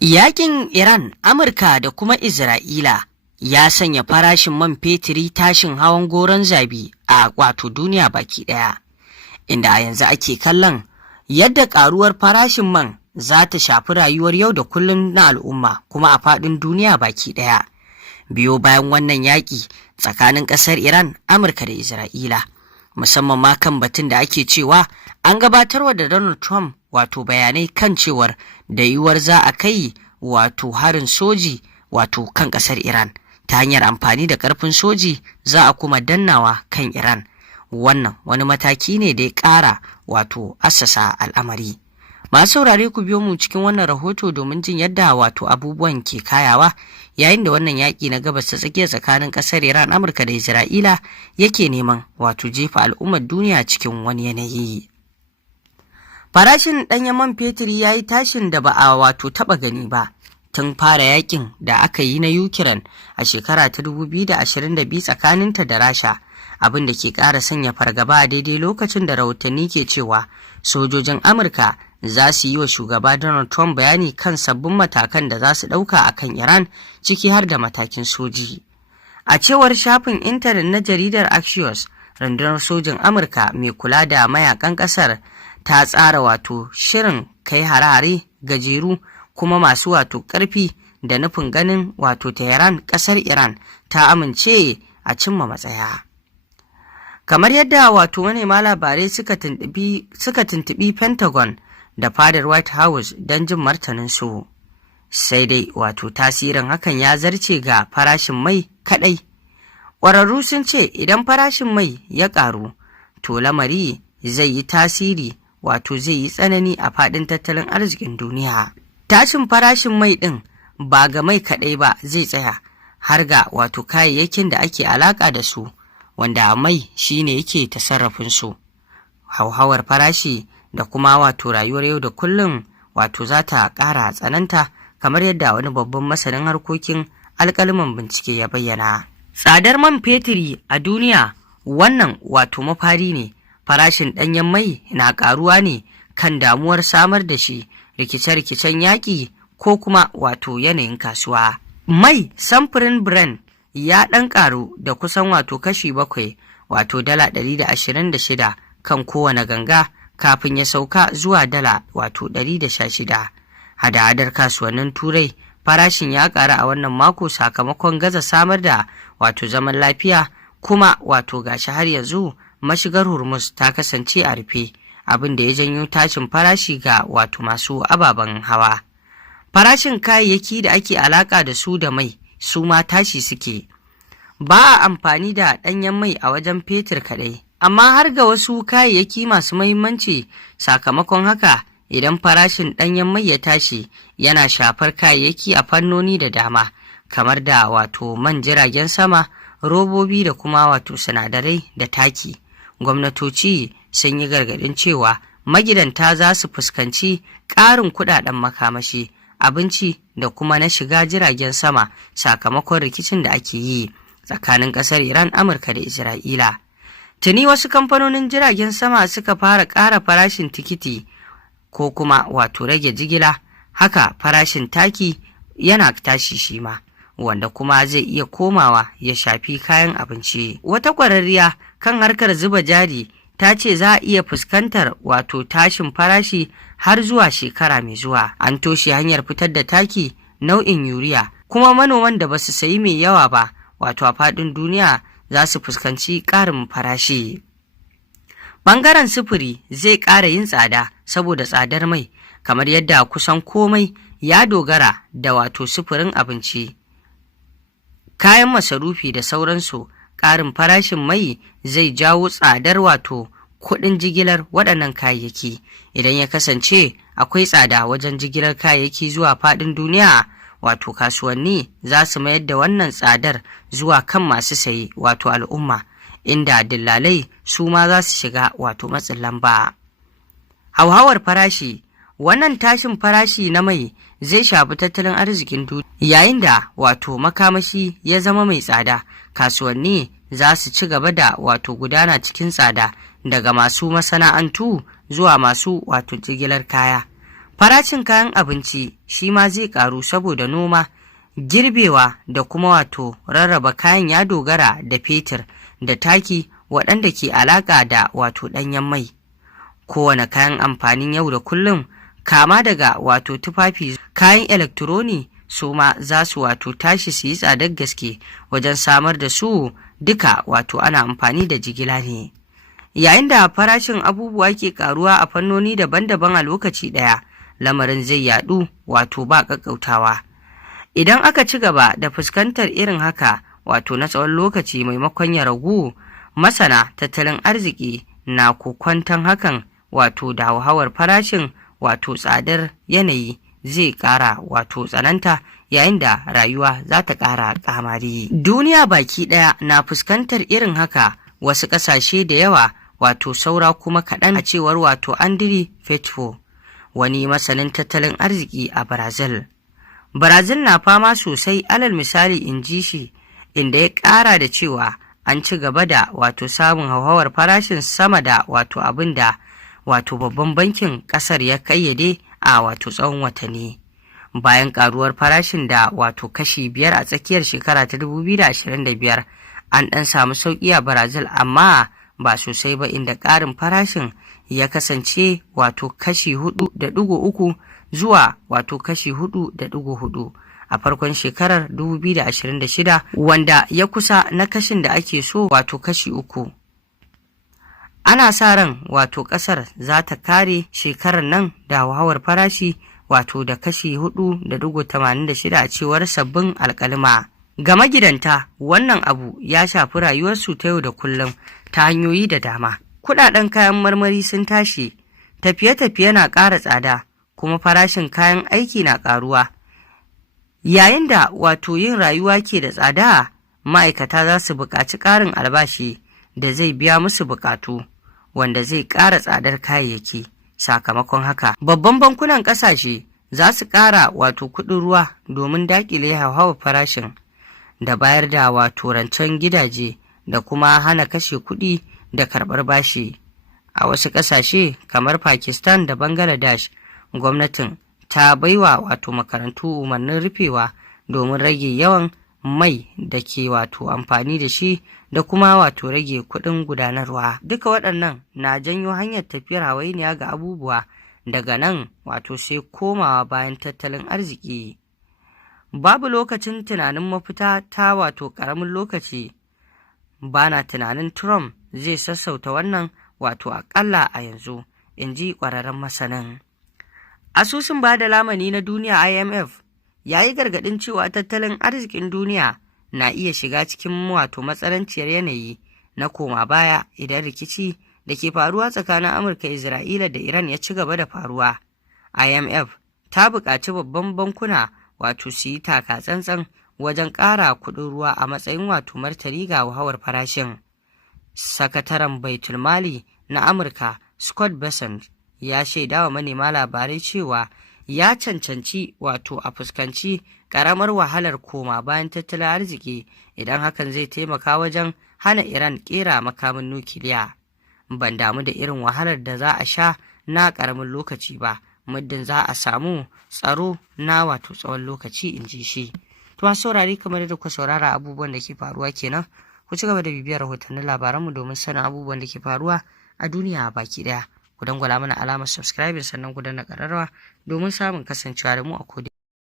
Yaƙin Iran, Amurka da kuma Isra'ila ya sanya farashin man fetiri tashin hawan goron zabi a duniya baki ɗaya, inda a yanzu ake kallon yadda ƙaruwar farashin man za ta shafi rayuwar yau da kullum na al'umma kuma a faɗin duniya baki ɗaya. Biyo bayan wannan yaƙi tsakanin ƙasar Iran, Amurka da Isra'ila, musamman ma kan batun da ake cewa an gabatarwa da Donald Trump bayanai kan cewar da yiwuwar za a kai harin soji kan ƙasar Iran ta hanyar amfani da ƙarfin soji za a kuma dannawa kan Iran. Wannan wani mataki ne da ya ƙara assasa al'amari. Masu saurare ku biyo mu cikin wannan rahoto domin jin yadda abubuwan ke kayawa yayin da wannan yaƙi na gabas ta tsakiya tsakanin ƙasar Iran, Amurka da Isra'ila yake neman jefa al'ummar duniya cikin wani yanayi. Farashin ɗanyen man fetur ya yi tashin da ba a taɓa gani ba tun fara yakin da aka yi na Ukraine a shekara ta 2022 tsakaninta da Rasha, abin da ke ƙara sanya fargaba a daidai lokacin da rahotanni ke cewa sojojin Amurka za su yi wa shugaba Donald Trump bayani kan sabbin matakan da za su ɗauka a kan Iran, ciki har da matakin soji. A cewar shafin intanet na jaridar Axios, rundunar sojin Amurka mai kula da mayakan ƙasar ta tsara shirin kai harare gajeru kuma masu ƙarfi da nufin ganin Tehran, ƙasar Iran ta amince a cimma matsaya. Kamar yadda manema labarai suka tuntubi Pentagon da fadar White House don jin martanin su, sai dai tasirin hakan ya zarce ga farashin mai kaɗai. Ƙwararru sun ce idan farashin mai ya ƙaru, to lamari zai yi tasiri zai yi tsanani a faɗin tattalin arzikin duniya. Tashin farashin mai ɗin ba ga mai kaɗai ba zai tsaya har ga kayayyakin da ake alaƙa da su, wanda mai shine yake tasarrafin su. Hauhawar farashi da kuma rayuwar yau da kullum za ta ƙara tsananta, kamar yadda wani babban masanin harkokin alƙalman bincike ya bayyana. Tsadar man fetiri a duniya wannan mafari ne. Farashin ɗanyen mai na ƙaruwa ne kan damuwar samar da shi, rikice-rikicen yaƙi ko kuma yanayin kasuwa. Mai samfurin Brent ya ɗan ƙaru da kusan kashi 7, dala 126 kan kowane ganga kafin ya sauka zuwa dala 116. Hada-hadar kasuwannin Turai, farashin ya ƙaru a wannan mako sakamakon gaza samar da zaman lafiya, kuma gashi har yanzu mashigar Hormuz ta kasance a rufe, abin da ya janyo tashin farashi ga masu ababen hawa. Farashin kayayyaki da ake alaka da su da mai su ma tashi suke. Ba a amfani da ɗanyen mai a wajen fetur kaɗai, amma har ga wasu kayayyaki masu muhimmanci. Sakamakon haka, idan farashin ɗanyen mai ya tashi, yana shafar kayayyaki a fannoni da dama, kamar da man jiragen sama, robobi da kuma sinadarai da taki. Gwamnatoci sun yi gargaɗin cewa magidanta za su fuskanci ƙarin kuɗaɗen makamashi, abinci da kuma na shiga jiragen sama sakamakon rikicin da ake yi tsakanin ƙasar Iran, Amurka da Isra'ila. Tuni wasu kamfanonin jiragen sama suka fara ƙara farashin tikiti ko kuma rage jigila. Haka farashin taki yana tashi shi ma, wanda kuma zai iya komawa ya shafi kayan abinci. Wata ƙwararriya kan harkar zuba jari ta ce za a iya fuskantar tashin farashi har zuwa shekara mai zuwa. An toshe hanyar fitar da taki nau'in yuriya, kuma manoman da ba su sayi mai yawa ba a faɗin duniya za su fuskanci ƙarin farashi. Ɓangaren sufuri zai ƙara yin tsada saboda tsadar mai, kamar yadda kusan komai ya dogara da sufurin abinci, kayan masarufi da sauransu. Ƙarin farashin mai zai jawo tsadar kuɗin jigilar waɗannan kayayyaki. Idan ya kasance akwai tsada wajen jigilar kayayyaki zuwa faɗin duniya, kasuwanni za su mayar da wannan tsadar zuwa kan masu saye, al'umma, inda dillalai su ma za su shiga matsin lamba. Hauhawar farashi. Wannan tashin farashi na mai zai shafi tattalin arzikin duniya, yayin da makamashi ya zama mai tsada. Kasuwanni za su ci gaba da gudana cikin tsada, daga masu masana'antu zuwa masu jigilar kaya. Farashin kayan abinci shi ma zai ƙaru saboda noma, girbewa da kuma wato rarraba kayan ya dogara da fetur da taki waɗanda ke alaƙa da wato ɗanyen mai. Kowane kayan amfanin yau da kullum kama daga wato tufafi, kayan elektroni su ma za su wato tashi su yi tsadar gaske wajen samar da su duka wato ana amfani da jigila ne. Yayin da farashin abubuwa ke ƙaruwa a fannoni daban-daban a lokaci ɗaya, lamarin zai yaɗu wato ba ƙaƙƙautawa. Idan aka ci gaba da fuskantar irin haka wato na tsawon lokaci maimakon ya ragu, masana tattalin arziki na kokwanton hakan wato da hauhawar farashin wato tsadar yanayi zai ƙara wato tsananta yayin da rayuwa za ta ƙara ƙamari. Duniya baki ɗaya na fuskantar irin haka, wasu ƙasashe da yawa wato saura kuma kaɗan, a cewar wato Andri Fetfo, wani masanin tattalin arziki a Brazil. Brazil na fama sosai, alal misali in ji shi, inda ya ƙara da cewa an ci gaba da wato samun hauhawar farashin sama da wato abin da wato babban bankin ƙasar ya kayyade a wato tsawon watanni. Bayan ƙaruwar farashin da wato kashi 5 a tsakiyar shekara ta 2025, an ɗan samu sauƙi a Brazil, amma ba sosai ba, inda ƙarin farashin ya kasance wato kashi 4.3 zuwa wato kashi 4.4 a farkon shekarar 2026, wanda ya kusa na kashin da ake so wato kashi 3. Ana sa ran wato ƙasar za ta kare shekarar nan da hauhawar farashi wato da kashi 4.86 a cewar sabbin alƙalima. Ga magidanta, wannan abu ya shafi rayuwarsu ta yau da kullum ta hanyoyi da dama. Kuɗaɗen kayan marmari sun tashi, tafiye-tafiye na ƙara tsada, kuma farashin kayan aiki na ƙaruwa. Yayin da wato yin rayuwa ke da tsada, ma'aikata za su buƙaci ƙarin albashi da zai biya musu buƙatu, wanda zai ƙara tsadar kayayyaki. Sakamakon haka, babban bankunan ƙasashe za su ƙara wato kuɗin ruwa domin daƙile hauhawar farashin, da bayar da wato rancen gidaje da kuma hana kashe kuɗi da karɓar bashi. A wasu ƙasashe kamar Pakistan da Bangladesh, gwamnatin ta baiwa wato makarantu umarnin rufewa domin rage yawan mai da ke wato amfani da shi da kuma wato rage kuɗin gudanarwa. Duka waɗannan na janyo hanyar tafiyar hawainiya ga abubuwa daga nan wato sai komawa bayan tattalin arziki. Babu lokacin tunanin mafita ta wato ƙaramin lokaci. Bana tunanin Trump zai sassauta wannan wato aƙalla a yanzu, in ji ƙwararren masanin. Asusun ba da lamani na duniya IMF ya yi gargaɗin cewa tattalin arzikin duniya na iya shiga cikin wato matsananciyar yanayi na koma baya idan rikici da ke faruwa tsakanin Amurka, Isra'ila da Iran ya ci gaba da faruwa. IMF ta buƙaci babban bankuna wato su yi taka tsantsan wajen ƙara kuɗin ruwa a matsayin wato martani ga hauhawar farashin. Sakataren Baitulmali na Amurka, Scott Bessent, ya shaida wa manema labarai cewa ya cancanci wato a fuskanci ƙaramar wahalar koma bayan tattalin arziki idan hakan zai taimaka wajen hana Iran ƙera makamin nukiliya. Ban damu da irin wahalar da za a sha na ƙaramin lokaci ba, muddin za a samu tsaro na wato tsawon lokaci, in ji shi. To a saurari, kamar da ku saurara abubuwan da ke faruwa kenan, ku ci gaba da bibiyar rahotannin labaranmu domin sanin abubuwan da ke faruwa a duniya baki ɗaya. Ku dangwala mana alamar subscribe sannan ku danna ƙararrawa domin samun kasancewa da mu a koda